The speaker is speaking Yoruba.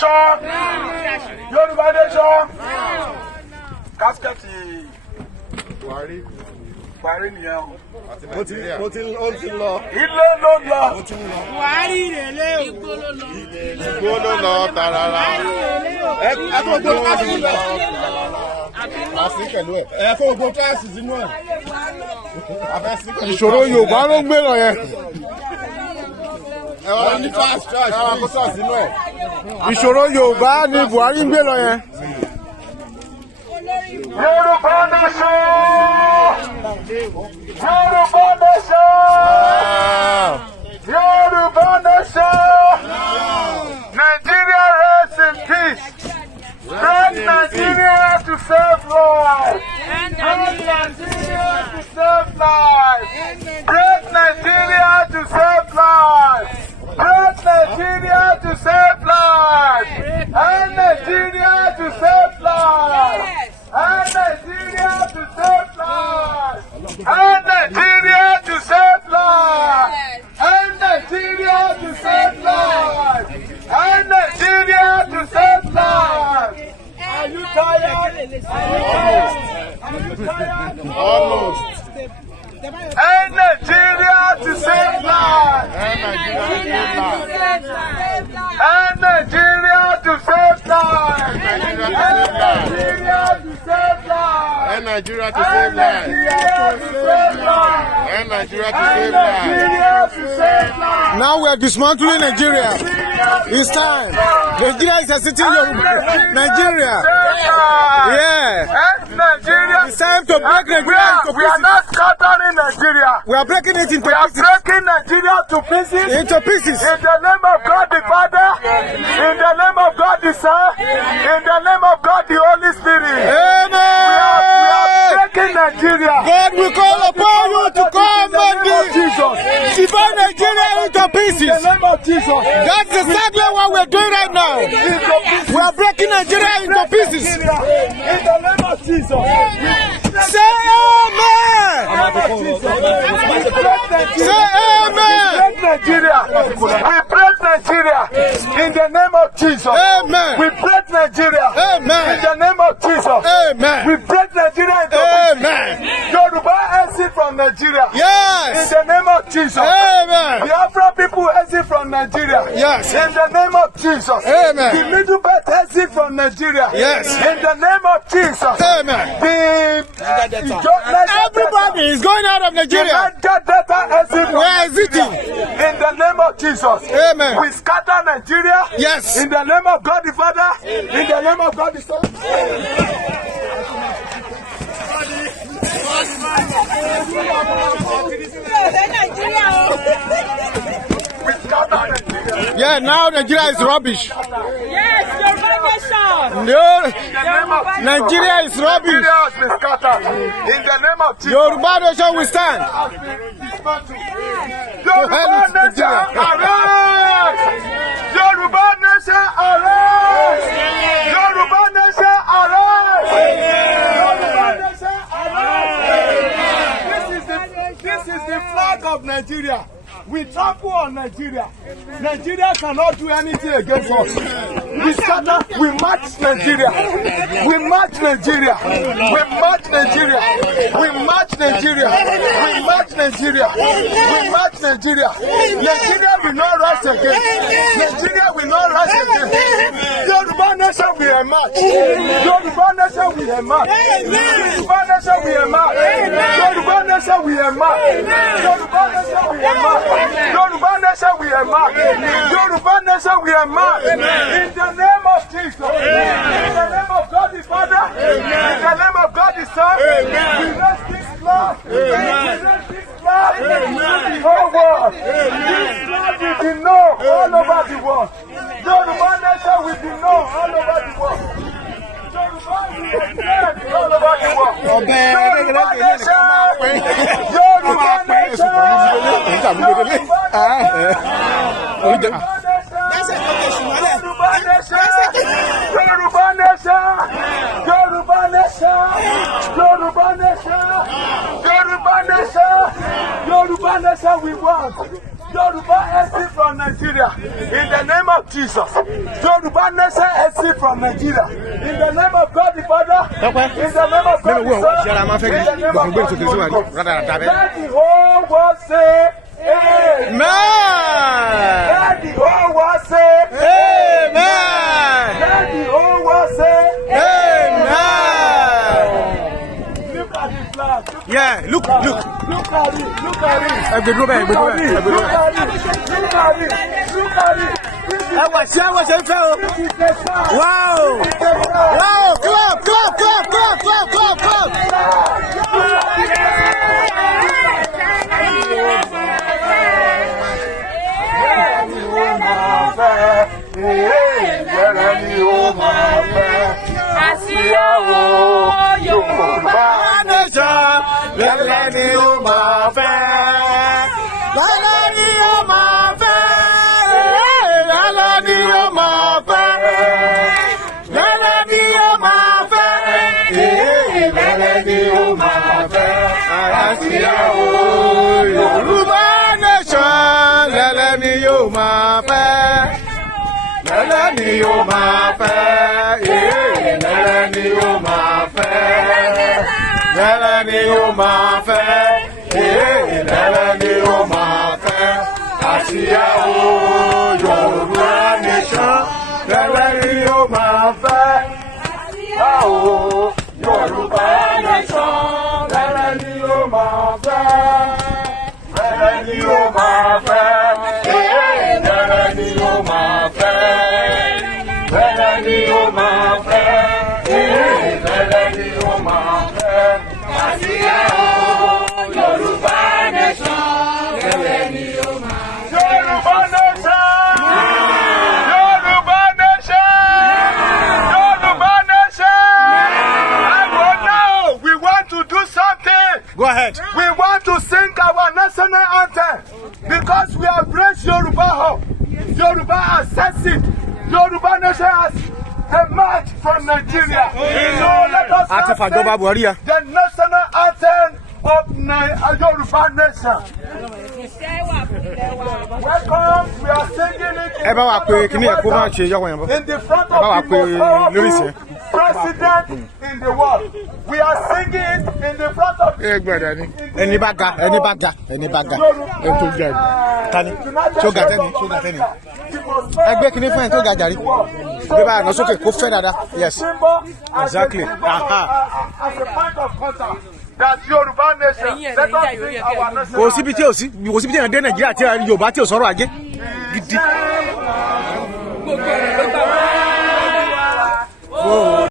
nation. Yoruba nation. Casket. Buhari nìyẹn o. Ó ti lọ. Ilé ló lọ. Buhari rèlé o. Igbó ló lọ tààràrà. Ẹ kó gbogbo kíláàsì sínú ẹ̀. Àfi pẹ̀lú ẹ̀. Ẹ kó gbogbo kíláàsì sínú ẹ̀. Ìṣòro Yorùbá ló ń gbé lọ yẹn. Ẹ wá ní kíláàsì kó sọ̀ sínú ẹ̀. Ìṣòro Yorùbá ni Buhari ń gbé lọ yẹn. Yoruba nation. Yoruba nation. Yoruba nation. Nigeria rests in peace. Bring Nigeria to save lives. Bring Nigeria to save lives. Bring Nigeria to save lives. Bring Nigeria to save lives. And Nigeria to save lives. And Nigeria to save lives. And Nigeria to save lives. And Nigeria to save lives. And Nigeria to save lives. Are you tired? Are you tired? Are you tired? Almost. And Nigeria to save lives. And Nigeria to save lives. And Nigeria to save lives. And Nigeria to save lives. Now we are dismantling Nigeria. It's time. Nigeria is a city of Nigeria. Yeah. Nigeria. It's time to break Nigeria into We are pieces. not scattering Nigeria. We are breaking it into We are pieces. breaking Nigeria to pieces. Into pieces. In the name of God the Father, in the name of God the Son, in the name of God the Holy Spirit. Amen. We are breaking Nigeria. God will call upon you to come and Jesus. divide Nigeria into In pieces. the name of Jesus. That's exactly what we're doing right now. We are breaking Nigeria into pieces. In the name of Jesus. Say amen. Say amen. Nigeria. We praise Nigeria in the name of Jesus. Amen. We praise Nigeria Amen. in the name of Jesus. Amen. We praise Nigeria in the Amen. Yoruba exit from Nigeria. In Yes. the name of Jesus. Amen. The Afro people exit from Nigeria. Yes. In the name of Jesus. Amen. The Middle Belt exit from Nigeria. Yes. In the name of Jesus. Amen. Everybody is going out of Nigeria. Where is it? In the name of Jesus. Amen. We scatter Nigeria. Yes. In the name of God the Father. In the name of God the Son. We scatter Nigeria. Yeah, now Nigeria is rubbish. Yes, Yoruba nation. No, Nigeria is rubbish. Nigeria has been scattered. In the name of Jesus. Yoruba nation will stand. Yoruba nation, arise! Yoruba nation, arise! Yoruba nation, arise! Yoruba nation, arise! This is the flag of Nigeria. We trample on Nigeria. Nigeria cannot do anything against us. We scatter, we march Nigeria. We march Nigeria. We march Nigeria. We march Nigeria. We march Nigeria. We march Nigeria. Nigeria will not rise again. Nigeria will not rise again. Yoruba nation will emerge. Yoruba nation will emerge. Yoruba nation will emerge. Yoruba nation will emerge. Yoruba nation will emerge. Yoruba nation will emerge. Yoruba nation will emerge. In the name of Jesus. In the name of God the Father. In the name of God the Son. We raise this flag. We raise this flag to the whole world. This flag will be known all over the world. Yoruba nation will be known all over the world. Yoruba will be known all over the world. Yoruba nation. Yoruba nation. Yoruba nation, Yoruba nation, Yoruba nation, Yoruba nation, Yoruba nation we want. Yoruba exit from Nigeria. In the name of Jesus. Yoruba nation exit from Nigeria. In the name of God the Father. In the name of God the Son. In the name of God the Holy Ghost. Let the whole world say amen. Let the whole world say amen. Let the whole world say amen. Look at this flag. Yeah, look. Look at it. Look at it. Look at it. Look at it. Wow! Wow! Clap! Yoruba nation, lẹ́lẹ́ni yóò máa fẹ́. Lẹ́lẹ́ni yóò máa fẹ́. Lẹ́lẹ́ni yóò máa fẹ́. Lẹ́lẹ́ni yóò máa fẹ́. Lẹ́lẹ́ni yóò máa fẹ́. Àsíá o Yoruba nation, lẹ́lẹ́ni yóò máa fẹ́. Báwo Yoruba nation, lẹ́lẹ́ni yóò máa fẹ́. Lẹ́lẹ́ni yóò máa fẹ́. Lẹ́lẹ́ni yóò máa fẹ́. Lẹ́lẹ́ni yóò máa fẹ́. Lẹ́lẹ́ni yóò máa fẹ́. Àsíá o Yoruba nation, lẹ́lẹ́ni yóò máa fẹ́. Yoruba nation, Yoruba nation, Yoruba nation. We want to do something. Go ahead. We want to sing our national anthem because we have raised Yoruba up. Yoruba has succeeded. Yoruba nation has emerged from Nigeria. So let us now sing the national anthem of Yoruba nation. Welcome, we are singing it in the front of the most powerful president in the world. We are singing it in the front of Yes, exactly. As a point of contact. That Yoruba nation, let us sing our national anthem.